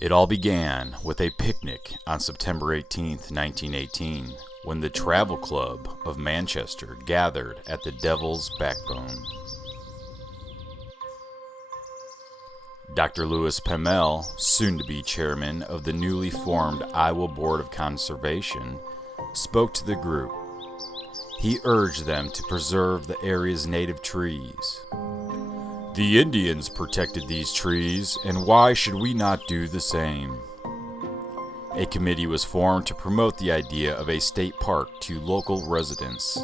It all began with a picnic on September 18, 1918, when the Travel Club of Manchester gathered at the Devil's Backbone. Dr. Lewis Pemel, soon to be chairman of the newly formed Iowa Board of Conservation, spoke to the group. He urged them to preserve the area's native trees. The Indians protected these trees, and why should we not do the same? A committee was formed to promote the idea of a state park to local residents.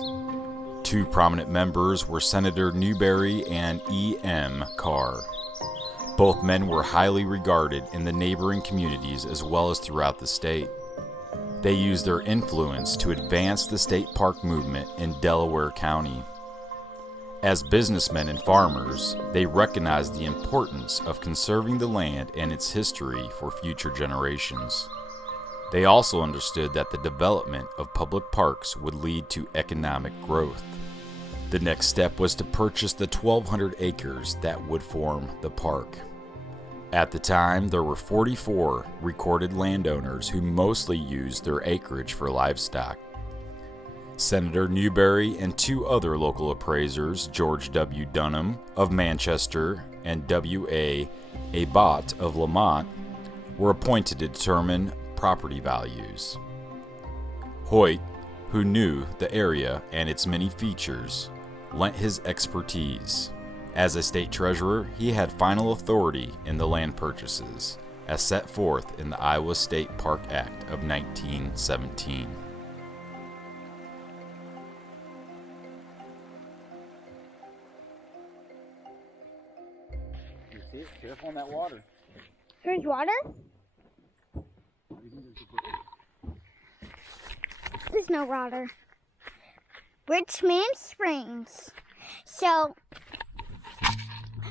Two prominent members were Senator Newberry and E.M. Carr. Both men were highly regarded in the neighboring communities as well as throughout the state. They used their influence to advance the state park movement in Delaware County. As businessmen and farmers, they recognized the importance of conserving the land and its history for future generations. They also understood that the development of public parks would lead to economic growth. The next step was to purchase the 1,200 acres that would form the park. At the time, there were 44 recorded landowners who mostly used their acreage for livestock. Senator Newberry and two other local appraisers, George W. Dunham of Manchester and W.A. Abbott of Lamont, were appointed to determine property values. Hoyt, who knew the area and its many features, lent his expertise. As a state treasurer, he had final authority in the land purchases, as set forth in the Iowa State Park Act of 1917. You see it? Careful on that water. There's water? There's no water. Richmond Springs. So,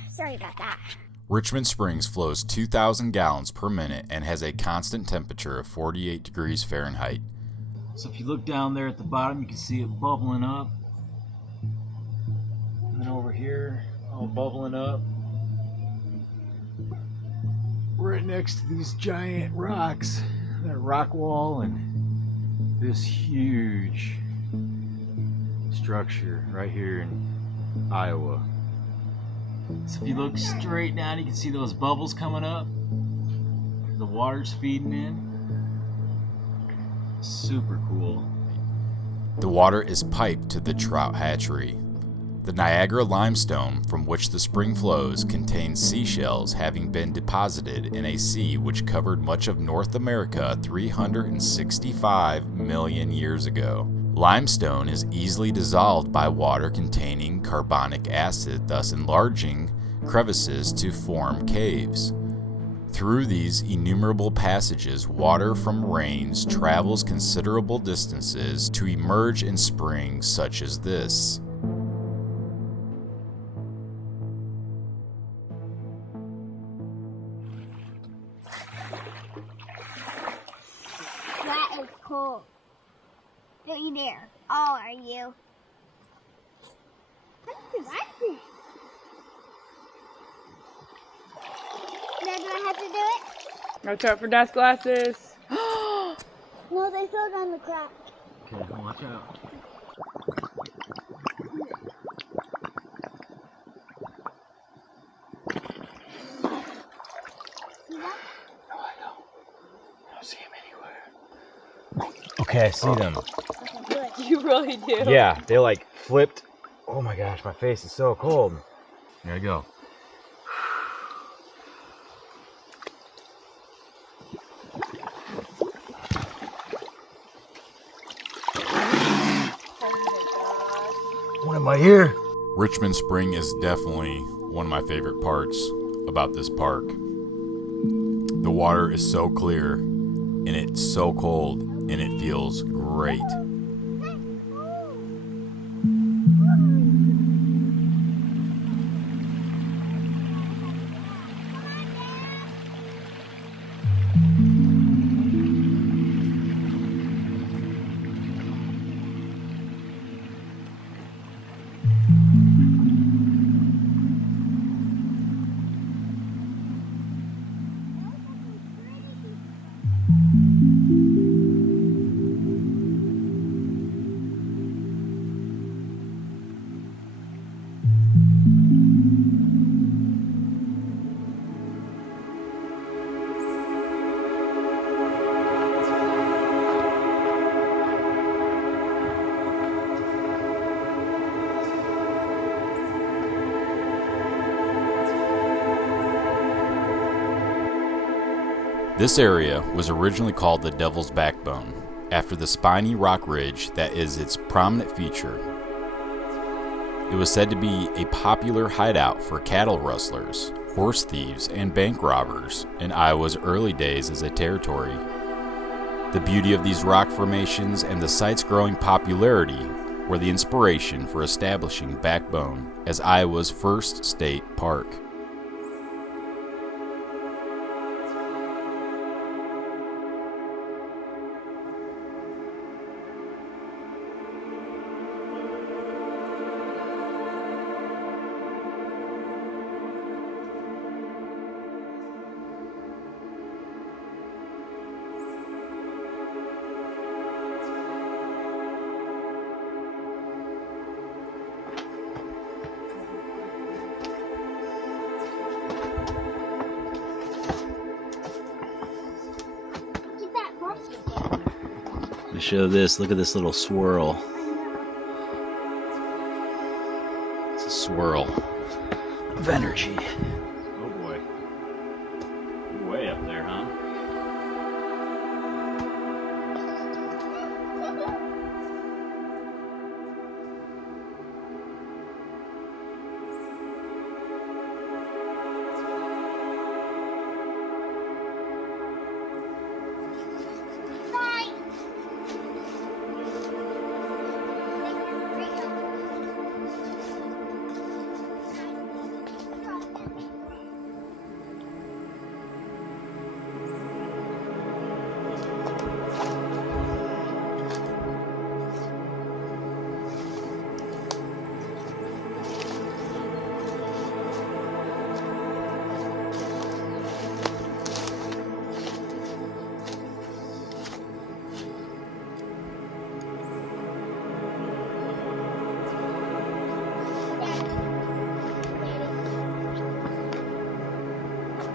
sorry about that. Richmond Springs flows 2,000 gallons per minute and has a constant temperature of 48 degrees Fahrenheit. So if you look down there at the bottom, you can see it bubbling up. And then over here, all bubbling up. Right next to these giant rocks, that rock wall and this huge structure right here in Iowa. So if you look straight down, you can see those bubbles coming up. The water's feeding in. Super cool. The water is piped to the trout hatchery. The Niagara limestone from which the spring flows contains seashells having been deposited in a sea which covered much of North America 365 million years ago. Limestone is easily dissolved by water containing carbonic acid, thus enlarging crevices to form caves. Through these innumerable passages, water from rains travels considerable distances to emerge in springs such as this. That is cool. Don't you dare. Oh, are you? What is this? Now, do I have to do it? Watch out for dust glasses. No, they fell down the crack. Okay, watch out. See that? No, I don't see him anywhere. Okay, I see them. Okay, good. You really do. Yeah, they like flipped. Oh my gosh, my face is so cold. There you go. What am I here? Richmond Spring is definitely one of my favorite parts about this park. The water is so clear, and it's so cold, and it feels great. This area was originally called the Devil's Backbone, after the spiny rock ridge that is its prominent feature. It was said to be a popular hideout for cattle rustlers, horse thieves, and bank robbers in Iowa's early days as a territory. The beauty of these rock formations and the site's growing popularity were the inspiration for establishing Backbone as Iowa's first state park. Get that horse again. Let me show this. Look at this little swirl. It's a swirl of energy. Oh boy. You're way up there, huh? Bye.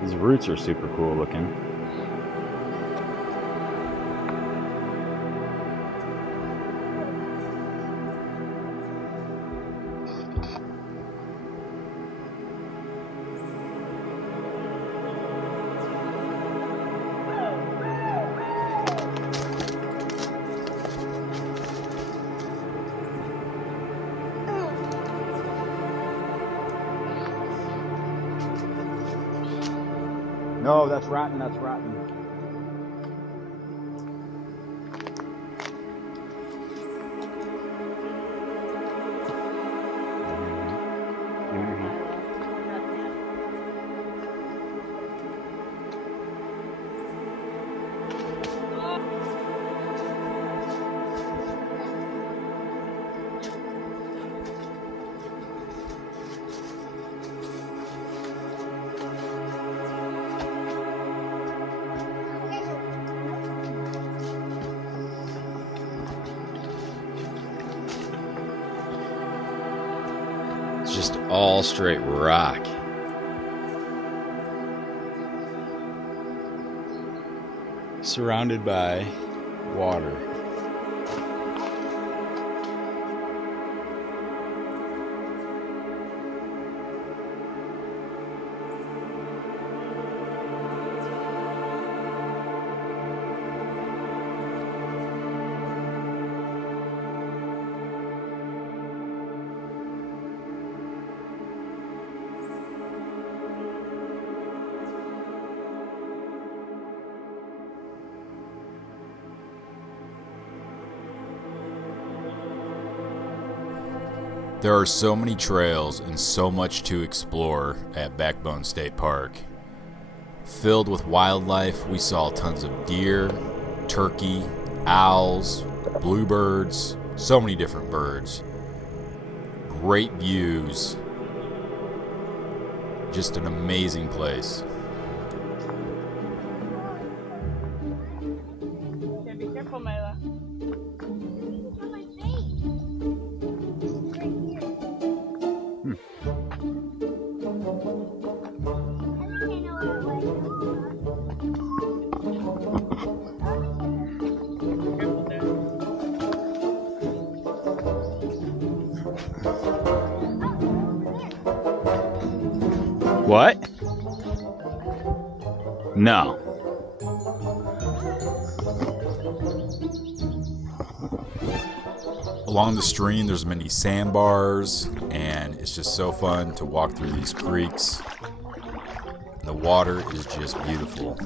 These roots are super cool looking. No, that's rotten, that's rotten. It's just all straight rock. Surrounded by water. There are so many trails and so much to explore at Backbone State Park. Filled with wildlife, we saw tons of deer, turkey, owls, bluebirds, so many different birds. Great views. Just an amazing place. Okay, be careful, Mila. It's on my face. It's right here. I think I know where it was. Careful there. What? No. Along the stream, there's many sandbars, and it's just so fun to walk through these creeks. The water is just beautiful.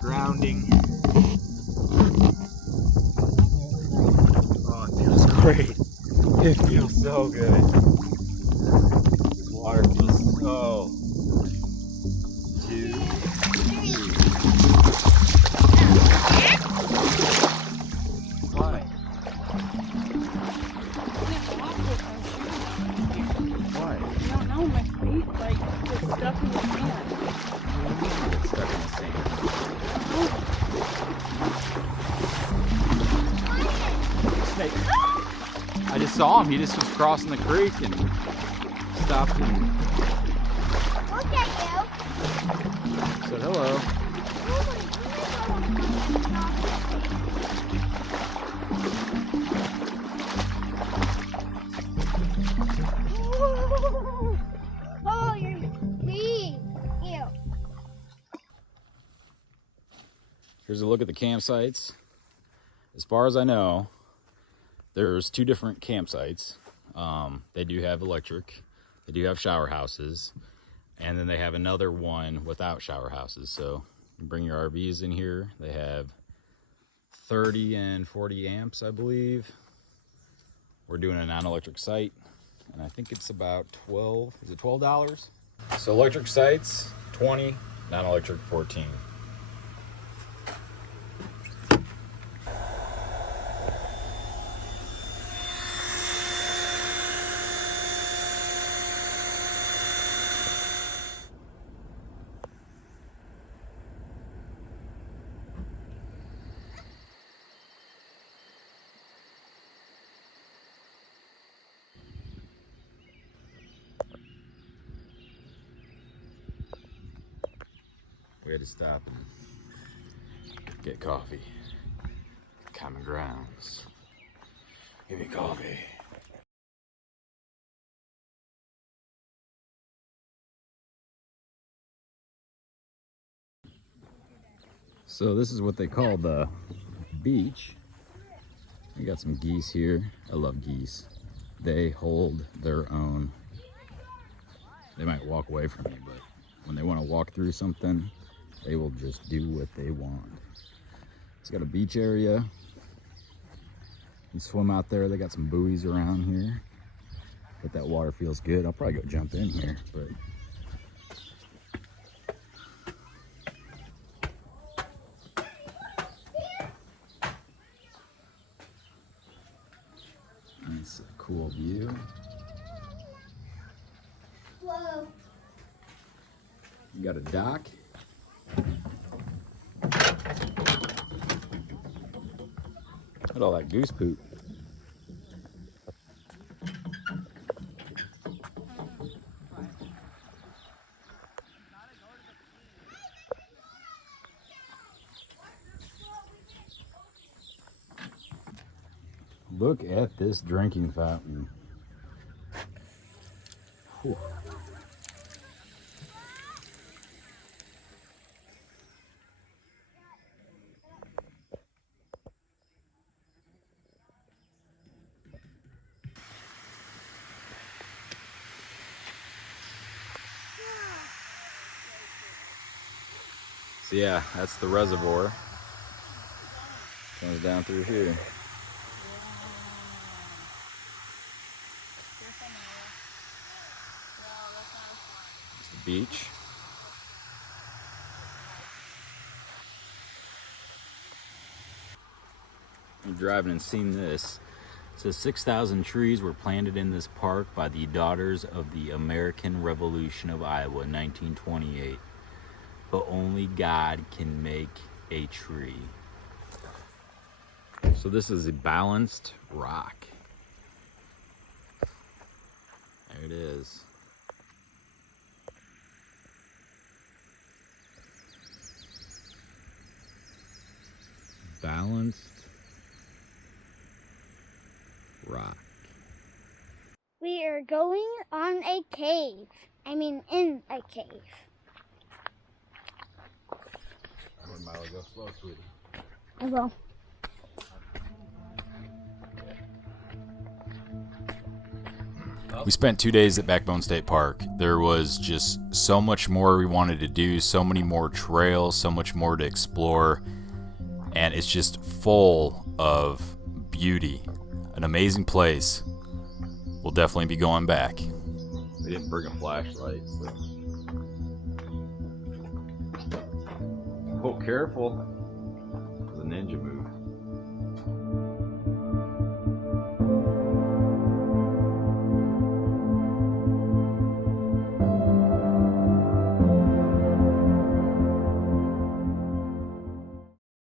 Grounding. Oh, it feels great. It feels so good. This water feels so. 2, 3. Why? Why? I don't know, my feet like just stuck in the sand. What do you mean it's stuck in the sand? Snake. I just saw him. He just was crossing the creek and stopped and Look at said hello. you. Oh, your feet. Ew. Here's a look at the campsites. As far as I know, there's 2 different campsites. They do have electric, they do have shower houses, and then they have another one without shower houses. So you bring your RVs in here. They have 30 and 40 amps, I believe. We're doing a non-electric site, and I think it's about 12, is it $12? So electric sites, 20, non-electric, 14. We had to stop and get coffee. Common grounds. Give me coffee. So this is what they call the beach. We got some geese here. I love geese. They hold their own. They might walk away from me, but when they want to walk through something, they will just do what they want. It's got a beach area. You swim out there. They got some buoys around here. But that water feels good. I'll probably go jump in here, but it's a cool view. Whoa. You got a dock. Look at all that goose poop. Look at this drinking fountain. Whew. So yeah, that's the reservoir. Comes down through here. It's the beach. I'm driving and seen this. It says 6,000 trees were planted in this park by the Daughters of the American Revolution of Iowa, 1928. But only God can make a tree. So this is a balanced rock. There it is. balanced rock. We are going on a cave. I mean, in a cave. Go slow, sweetie. I will. We spent 2 days at Backbone State Park. There was just so much more we wanted to do, so many more trails, so much more to explore, and it's just full of beauty. An amazing place. We'll definitely be going back. We didn't bring a flashlight, so. Oh, careful. It was a ninja move.